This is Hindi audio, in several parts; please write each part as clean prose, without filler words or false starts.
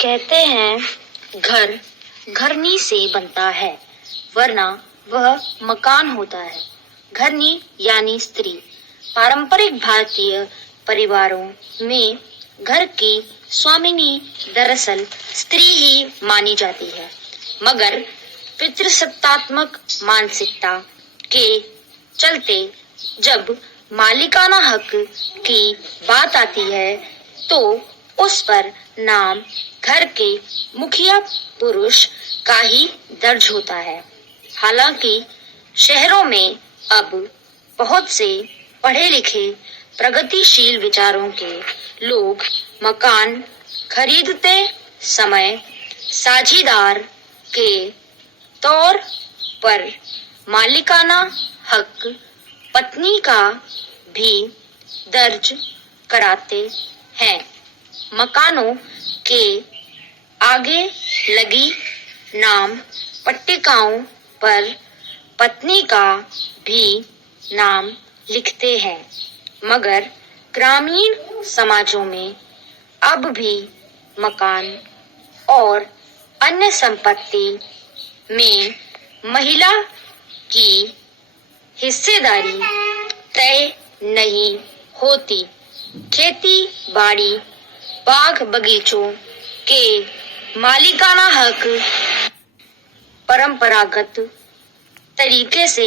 कहते हैं घर घरनी से बनता है, वरना वह मकान होता है। घरनी यानी स्त्री। पारंपरिक भारतीय परिवारों में घर की स्वामिनी दरअसल स्त्री ही मानी जाती है, मगर पितृसत्तात्मक मानसिकता के चलते जब मालिकाना हक की बात आती है तो उस पर नाम घर के मुखिया पुरुष का ही दर्ज होता है। हालांकि शहरों में अब बहुत से पढ़े लिखे प्रगतिशील विचारों के लोग मकान खरीदते समय साझीदार के तौर पर मालिकाना हक पत्नी का भी दर्ज कराते हैं। मकानों के आगे लगी नाम पट्टिकाओं पर पत्नी का भी नाम लिखते हैं, मगर ग्रामीण समाजों में अब भी मकान और अन्य संपत्ति में महिला की हिस्सेदारी तय नहीं होती। खेती बाड़ी बाग बगीचों के मालिकाना हक परंपरागत तरीके से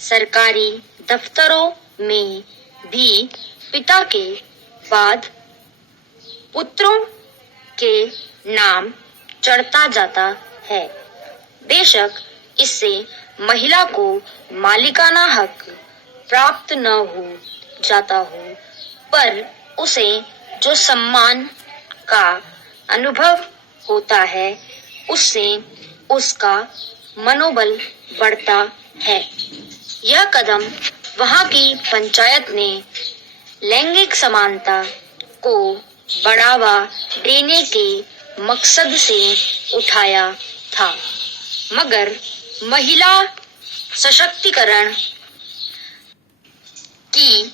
सरकारी दफ्तरों में भी पिता के बाद पुत्रों के नाम चढ़ता जाता है। बेशक इससे महिला को मालिकाना हक प्राप्त न हो जाता हो, पर उसे जो सम्मान का अनुभव होता है उससे उसका मनोबल बढ़ता है। यह कदम वहां की पंचायत ने लैंगिक समानता को बढ़ावा देने के मकसद से उठाया था, मगर महिला सशक्तिकरण की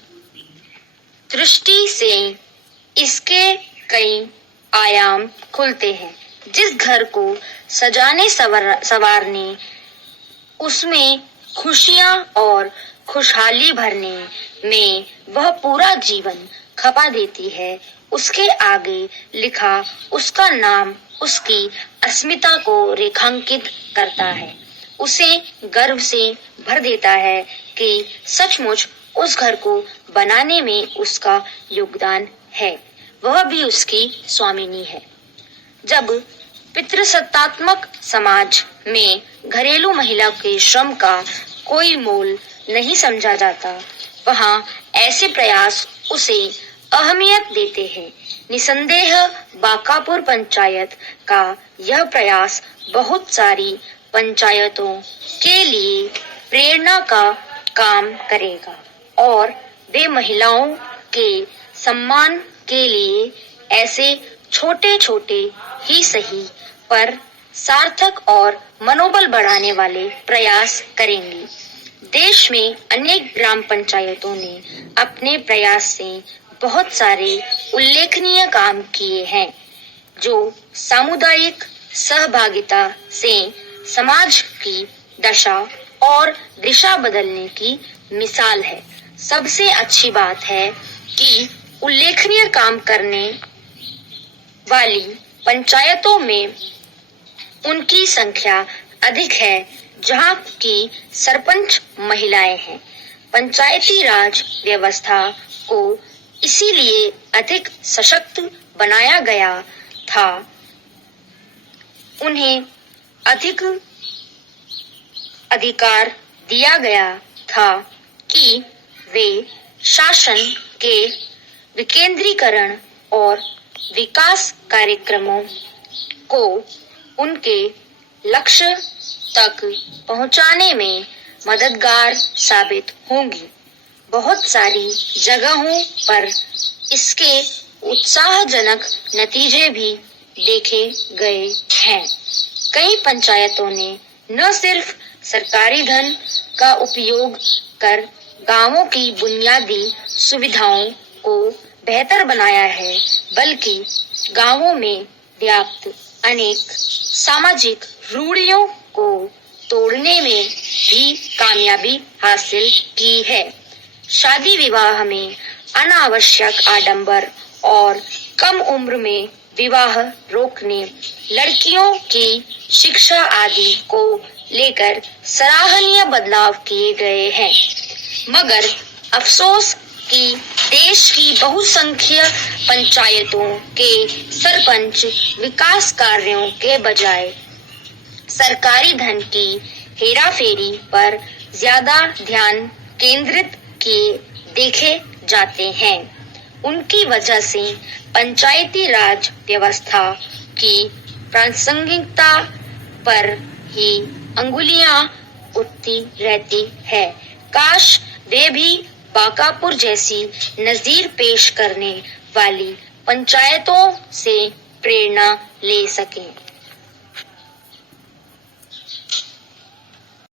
दृष्टि से इसके कई आयाम खुलते हैं। जिस घर को सजाने संवारने, उसमें खुशियां और खुशहाली भरने में वह पूरा जीवन खपा देती है, उसके आगे लिखा उसका नाम उसकी अस्मिता को रेखांकित करता है, उसे गर्व से भर देता है कि सचमुच उस घर को बनाने में उसका योगदान है, वह भी उसकी स्वामिनी है। जब पितृसत्तात्मक समाज में घरेलू महिला के श्रम का कोई मोल नहीं समझा जाता, वहाँ ऐसे प्रयास उसे अहमियत देते हैं। निसंदेह बांकापुर पंचायत का यह प्रयास बहुत सारी पंचायतों के लिए प्रेरणा का काम करेगा और वे महिलाओं के सम्मान के लिए ऐसे छोटे छोटे ही सही पर सार्थक और मनोबल बढ़ाने वाले प्रयास करेंगी। देश में अनेक ग्राम पंचायतों ने अपने प्रयास से बहुत सारे उल्लेखनीय काम किए हैं, जो सामुदायिक सहभागिता से समाज की दशा और दिशा बदलने की मिसाल है। सबसे अच्छी बात है कि उल्लेखनीय काम करने वाली पंचायतों में उनकी संख्या अधिक है जहां की सरपंच महिलाएं हैं। पंचायती राज व्यवस्था को इसीलिए अधिक सशक्त बनाया गया था, उन्हें अधिक अधिकार दिया गया था कि वे शासन के विकेंद्रीकरण और विकास कार्यक्रमों को उनके लक्ष्य तक पहुंचाने में मददगार साबित होंगी। बहुत सारी जगहों पर इसके उत्साहजनक नतीजे भी देखे गए हैं। कई पंचायतों ने न सिर्फ सरकारी धन का उपयोग कर गांवों की बुनियादी सुविधाओं को बेहतर बनाया है, बल्कि गांवों में व्याप्त अनेक सामाजिक रूढ़ियों को तोड़ने में भी कामयाबी हासिल की है। शादी विवाह में अनावश्यक आडंबर और कम उम्र में विवाह रोकने, लड़कियों की शिक्षा आदि को लेकर सराहनीय बदलाव किए गए हैं। मगर अफसोस कि देश की बहुसंख्यक पंचायतों के सरपंच विकास कार्यों के बजाय सरकारी धन की हेराफेरी पर ज्यादा ध्यान केंद्रित किए देखे जाते हैं। उनकी वजह से पंचायती राज व्यवस्था की प्रासंगिकता पर ही अंगुलियां उठती रहती है। काश वे भी बांकापुर जैसी नजीर पेश करने वाली पंचायतों से प्रेरणा ले सकें।